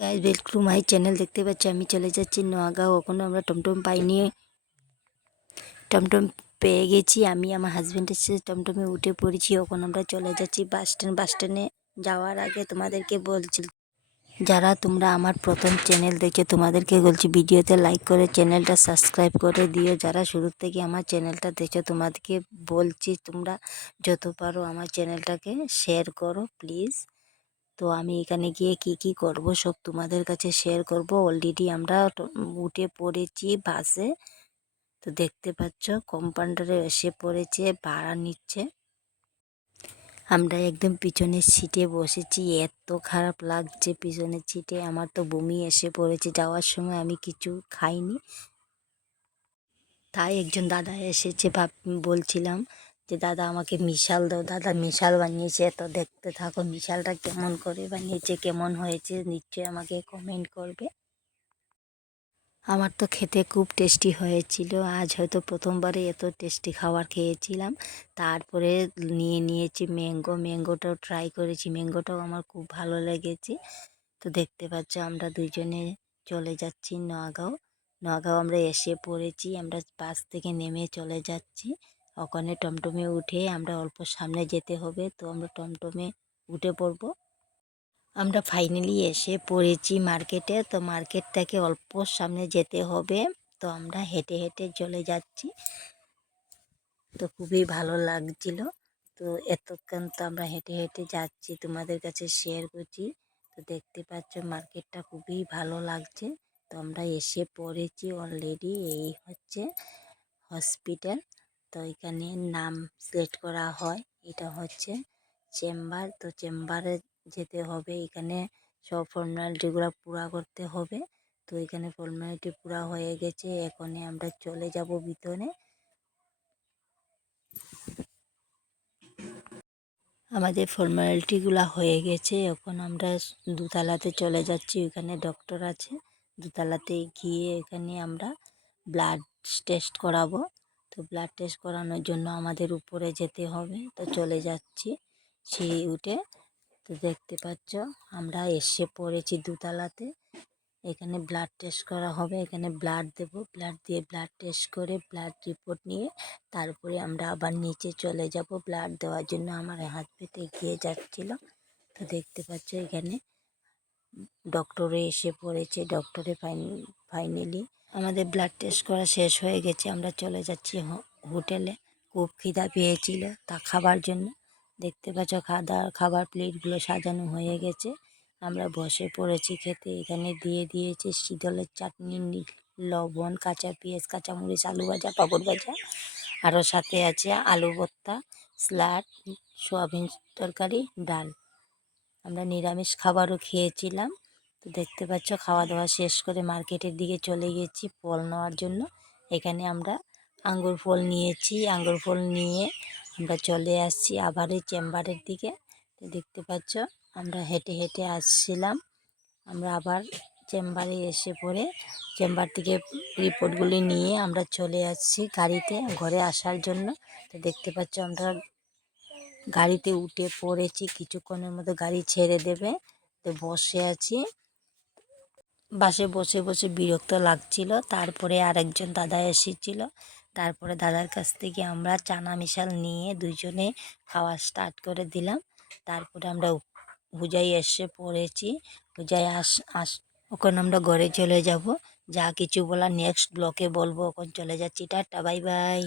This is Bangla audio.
Guys welcome to my channel. দেখতে পাচ্ছি আমি চলে যাচ্ছি নোয়াগাঁও। এখনও আমরা টমটম পাইনি। টমটম পেয়ে গেছি। আমি আমার হাজব্যান্ডের সাথে টমটমে উঠে পড়েছি। এখন আমরা চলে যাচ্ছি বাস স্ট্যান্ডে যাওয়ার আগে তোমাদেরকে বলছি, যারা তোমরা আমার প্রথম চ্যানেল দেখছো তোমাদেরকে বলছি ভিডিওতে লাইক করে চ্যানেলটা সাবস্ক্রাইব করে দিও। যারা শুরু থেকে আমার চ্যানেলটা দেখছো তোমাদেরকে বলছি তোমরা যত পারো আমার চ্যানেলটাকে শেয়ার করো প্লিজ। তো আমি এখানে গিয়ে কি করব সব তোমাদের কাছে শেয়ার করব। অলরেডি আমরা উঠে পড়েছি বাসে। তো দেখতে পাচ্ছ কম্পাউন্ডারে এসে পড়েছে, ভাড়া নিচ্ছে। আমরা একদম পিছনের সিটে বসেছি। এত খারাপ লাগছে পিছনের সিটে, আমার তো বমি এসে পড়েছে। যাওয়ার সময় আমি কিছু খাইনি, তাই একজন দাদা এসেছে। বলছিলাম যে দাদা আমাকে মিশাল দাও। দাদা মিশাল বানিয়েছে। তো দেখতে থাকো মিশালটা কেমন করে বানিয়েছে, কেমন হয়েছে নিশ্চয়ই আমাকে কমেন্ট করবে। আমার তো খেতে খুব টেস্টি হয়েছিল। আজ হয়তো প্রথমবারে এত টেস্টি খাবার খেয়েছিলাম। তারপরে নিয়েছি ম্যাঙ্গোটাও ট্রাই করেছি। ম্যাঙ্গোটাও আমার খুব ভালো লেগেছে। তো দেখতে পাচ্ছ আমরা দুইজনে চলে যাচ্ছি নোয়াগাঁও আমরা এসে পড়েছি। আমরা বাস থেকে নেমে চলে যাচ্ছি। ওখানে টমটমে উঠে আমরা অল্প সামনে যেতে হবে। তো আমরা টমটমে উঠে পড়বো। আমরা ফাইনালি এসে পড়েছি মার্কেটে। তো মার্কেট থেকে অল্প সামনে যেতে হবে। তো আমরা হেঁটে হেঁটে চলে যাচ্ছি। তো খুবই ভালো লাগছিল। তো এতক্ষণ তো আমরা হেঁটে হেঁটে যাচ্ছি, তোমাদের কাছে শেয়ার করছি। তো দেখতে পাচ্ছ মার্কেটটা খুবই ভালো লাগছে। তো আমরা এসে পড়েছি অলরেডি। এই হচ্ছে হসপিটাল। তো এখানে নাম সিলেক্ট করা হয়। এটা হচ্ছে চেম্বার। তো চেম্বারে যেতে হবে। এখানে সব ফর্মালিটিগুলো পুরা করতে হবে। তো এখানে ফর্মালিটি পুরা হয়ে গেছে। এখন আমরা চলে যাব ভিতরে। আমাদের ফর্মালিটিগুলো হয়ে গেছে। এখন আমরা দোতলাতে চলে যাচ্ছি। ওখানে ডক্টর আছে। দোতলাতে গিয়ে এখানে আমরা ব্লাড টেস্ট করাবো। তো ব্লাড টেস্ট করানোর জন্য আমাদের উপরে যেতে হবে। তো চলে যাচ্ছি সিঁড়ি উঠে। তো দেখতে পাচ্ছ আমরা এসে পড়েছি দোতলাতে। এখানে ব্লাড টেস্ট করা হবে। এখানে ব্লাড দেব, ব্লাড দিয়ে ব্লাড টেস্ট করে ব্লাড রিপোর্ট নিয়ে তারপরে আমরা আবার নিচে চলে যাব ব্লাড দেওয়ার জন্য। আমার হাত পেতে এগিয়ে যাচ্ছিল। তো দেখতে পাচ্ছ এখানে ডক্টরে এসে পড়েছে। ডক্টরে ফাইনালি আমাদের ব্লাড টেস্ট করা শেষ হয়ে গেছে। আমরা চলে যাচ্ছি হোটেলে। খুব খিদা পেয়েছিল তা খাবার জন্য। দেখতে পাচ্ছ খাবার প্লেটগুলো সাজানো হয়ে গেছে। আমরা বসে পড়েছি খেতে। এখানে দিয়ে দিয়েছে শীতলের চাটনি, লবণ, কাঁচা পেঁয়াজ, কাঁচামরিচ, আলু ভাজা, পাঁপড় ভাজা, আরও সাথে আছে আলু ভর্তা, স্যালাড, সোয়াবিন তরকারি, ডাল। আমরা নিরামিষ খাবারও খেয়েছিলাম। তো দেখতে পাচ্ছ খাওয়া দাওয়া শেষ করে মার্কেটের দিকে চলে গেছি ফল নেওয়ার জন্য। এখানে আমরা আঙ্গুর ফল নিয়েছি। আঙ্গুর ফল নিয়ে আমরা চলে আসছি আবার এই চেম্বারের দিকে। তো দেখতে পাচ্ছ আমরা হেঁটে হেঁটে আসছিলাম। আমরা আবার চেম্বারে এসে পড়ে চেম্বার থেকে রিপোর্টগুলি নিয়ে আমরা চলে আসছি গাড়িতে ঘরে আসার জন্য। তো দেখতে পাচ্ছ আমরা গাড়িতে উঠে পড়েছি। কিছুক্ষণের মধ্যে গাড়ি ছেড়ে দেবে। তো বসে আছি। বাসে বসে বসে বিরক্ত লাগছিল। তারপরে আরেকজন দাদা এসেছিল। তারপরে দাদার কাছ থেকে আমরা চানা মিশাল নিয়ে দুজনে খাওয়া স্টার্ট করে দিলাম। তারপরে আমরা হুজাই এসে পড়েছি। হুজাই ওখানে আমরা ঘরে চলে যাব। যা কিছু বলা নেক্সট ব্লকে বলবো। এখন চলে যাচ্ছি। Tata, bye bye.